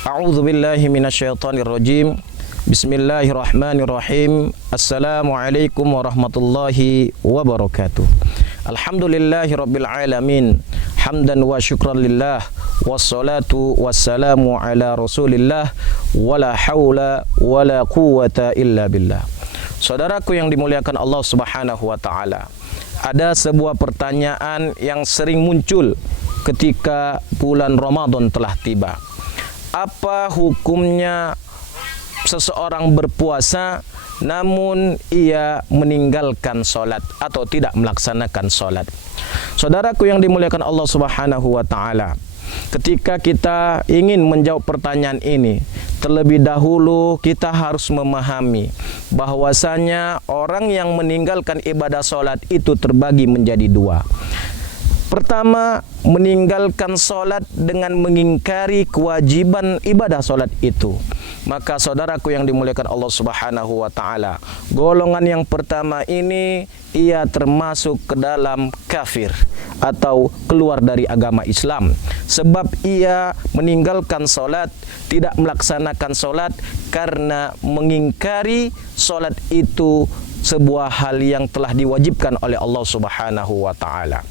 A'udzu billahi minasyaitonir rajim. Bismillahirrahmanirrahim. Assalamualaikum warahmatullahi wabarakatuh. Alhamdulillahi rabbil alamin. Hamdan wa syukran lillah. Wassalatu wassalamu ala rasulillah. Wala hawla wala quwwata illa billah. Saudaraku yang dimuliakan Allah Subhanahu wa taala, ada sebuah pertanyaan yang sering muncul ketika bulan Ramadan telah tiba. Apa hukumnya seseorang berpuasa namun ia meninggalkan solat atau tidak melaksanakan solat? Saudaraku yang dimuliakan Allah Subhanahu wa taala, ketika kita ingin menjawab pertanyaan ini, terlebih dahulu kita harus memahami bahwasanya orang yang meninggalkan ibadah solat itu terbagi menjadi dua. Pertama, meninggalkan solat dengan mengingkari kewajiban ibadah solat itu. Maka saudaraku yang dimuliakan Allah Subhanahu wa taala, golongan yang pertama ini ia termasuk ke dalam kafir atau keluar dari agama Islam, sebab ia meninggalkan solat, tidak melaksanakan solat karena mengingkari solat itu sebuah hal yang telah diwajibkan oleh Allah Subhanahu wa taala.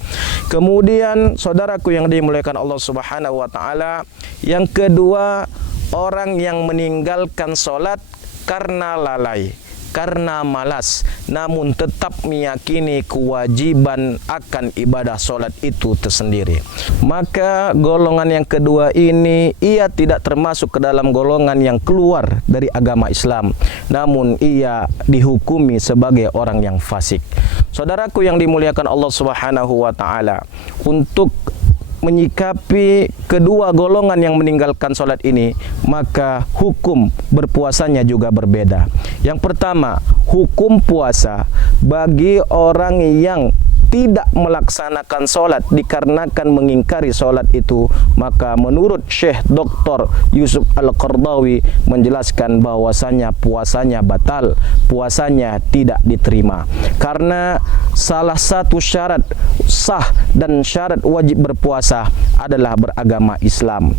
Kemudian saudaraku yang dimuliakan Allah Subhanahu wa taala, yang kedua, orang yang meninggalkan solat karena lalai, karena malas, namun tetap meyakini kewajiban akan ibadah solat itu tersendiri. Maka golongan yang kedua ini ia tidak termasuk ke dalam golongan yang keluar dari agama Islam, namun ia dihukumi sebagai orang yang fasik. Saudaraku yang dimuliakan Allah Subhanahu wa taala, untuk menyikapi kedua golongan yang meninggalkan solat ini, maka hukum berpuasanya juga berbeda. Yang pertama, hukum puasa bagi orang yang tidak melaksanakan solat dikarenakan mengingkari solat itu, maka menurut Syekh Dr. Yusuf Al-Qardawi menjelaskan bahwasanya puasanya batal, puasanya tidak diterima. Karena salah satu syarat sah dan syarat wajib berpuasa adalah beragama Islam.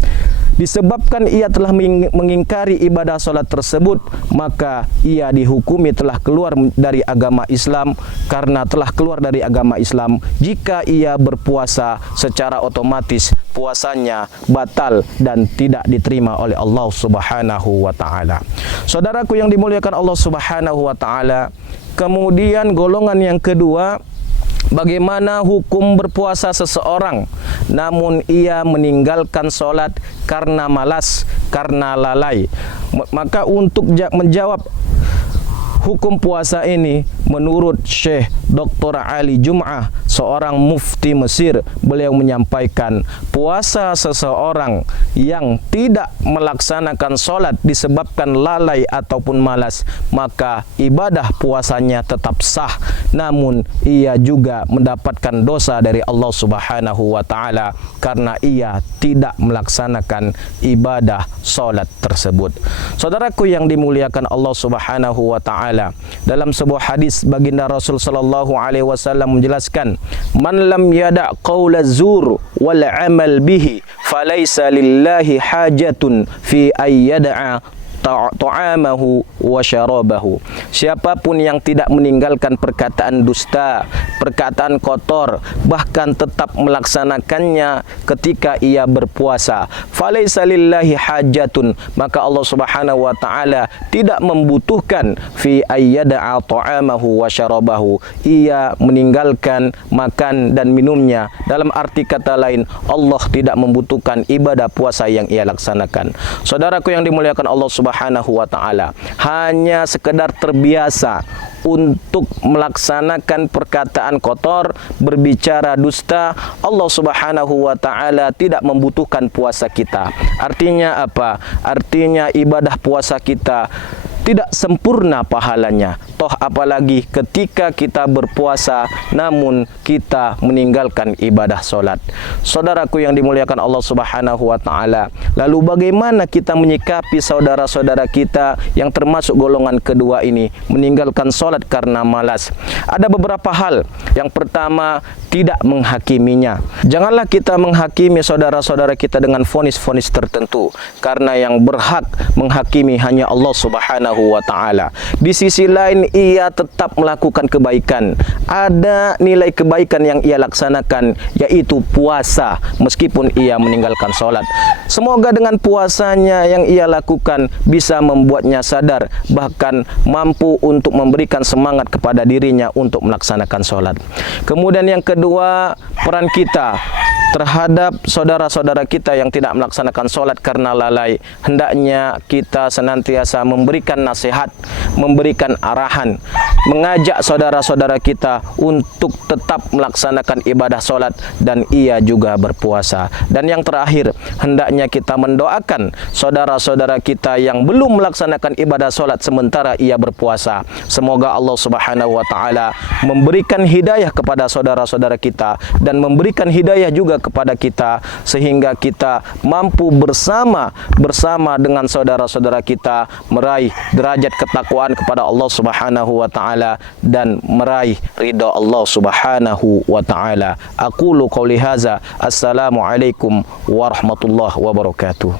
Disebabkan ia telah mengingkari ibadah solat tersebut, maka ia dihukumi telah keluar dari agama Islam. Karena telah keluar dari agama Islam, jika ia berpuasa secara otomatis puasanya batal dan tidak diterima oleh Allah Subhanahu wa taala. Saudaraku yang dimuliakan Allah Subhanahu wa taala, kemudian golongan yang kedua, bagaimana hukum berpuasa seseorang namun ia meninggalkan solat karena malas, karena lalai? Maka untuk menjawab hukum puasa ini, menurut Syekh Dr. Ali Jum'ah, seorang mufti Mesir, beliau menyampaikan puasa seseorang yang tidak melaksanakan solat disebabkan lalai ataupun malas, maka ibadah puasanya tetap sah, namun ia juga mendapatkan dosa dari Allah Subhanahu wa taala karena ia tidak melaksanakan ibadah solat tersebut. Saudaraku yang dimuliakan Allah Subhanahu wa taala, dalam sebuah hadis baginda Rasul sallallahu alaihi wasallam menjelaskan, man lam yada' qaula zur wal amal bihi falaysa lillahi hajatun fi ayyada'a ta'amahu wa syarabahu. Siapapun yang tidak meninggalkan perkataan dusta, perkataan kotor, bahkan tetap melaksanakannya ketika ia berpuasa, falaisa lillahi hajatun, maka Allah Subhanahu wa taala tidak membutuhkan fi ayyada'a ta'amahu wa syarabahu, ia meninggalkan makan dan minumnya. Dalam arti kata lain, Allah tidak membutuhkan ibadah puasa yang ia laksanakan. Saudaraku yang dimuliakan Allah Subhanahu wa taala, hanya sekedar terbiasa untuk melaksanakan perkataan kotor, berbicara dusta, Allah Subhanahu wa taala tidak membutuhkan puasa kita. Artinya apa? Artinya ibadah puasa kita tidak sempurna pahalanya, Toh apalagi ketika kita berpuasa namun kita meninggalkan ibadah solat. Saudaraku yang dimuliakan Allah Subhanahu wa taala, lalu bagaimana kita menyikapi saudara-saudara kita yang termasuk golongan kedua ini, meninggalkan solat karena malas? Ada beberapa hal. Yang pertama, tidak menghakiminya. Janganlah kita menghakimi saudara-saudara kita dengan vonis-vonis tertentu, karena yang berhak menghakimi hanya Allah Subhanahu wa taala. Di sisi lain, ia tetap melakukan kebaikan. Ada nilai kebaikan yang ia laksanakan, yaitu puasa, meskipun ia meninggalkan sholat. Semoga dengan puasanya yang ia lakukan bisa membuatnya sadar, bahkan mampu untuk memberikan semangat kepada dirinya untuk melaksanakan sholat. Kemudian yang kedua, peran kita terhadap saudara-saudara kita yang tidak melaksanakan sholat karena lalai. Hendaknya kita senantiasa memberikan nasihat, memberikan arahan, mengajak saudara-saudara kita untuk tetap melaksanakan ibadah sholat dan ia juga berpuasa. Dan yang terakhir, hendaknya kita mendoakan saudara-saudara kita yang belum melaksanakan ibadah sholat sementara ia berpuasa. Semoga Allah Subhanahu wa taala memberikan hidayah kepada saudara-saudara kita dan memberikan hidayah juga kepada kita, sehingga kita mampu bersama dengan saudara-saudara kita meraih derajat ketakwaan kepada Allah Subhanahu wa taala dan meraih ridha Allah Subhanahu wa taala. Aqulu qouli hadza. Assalamualaikum warahmatullahi wabarakatuh.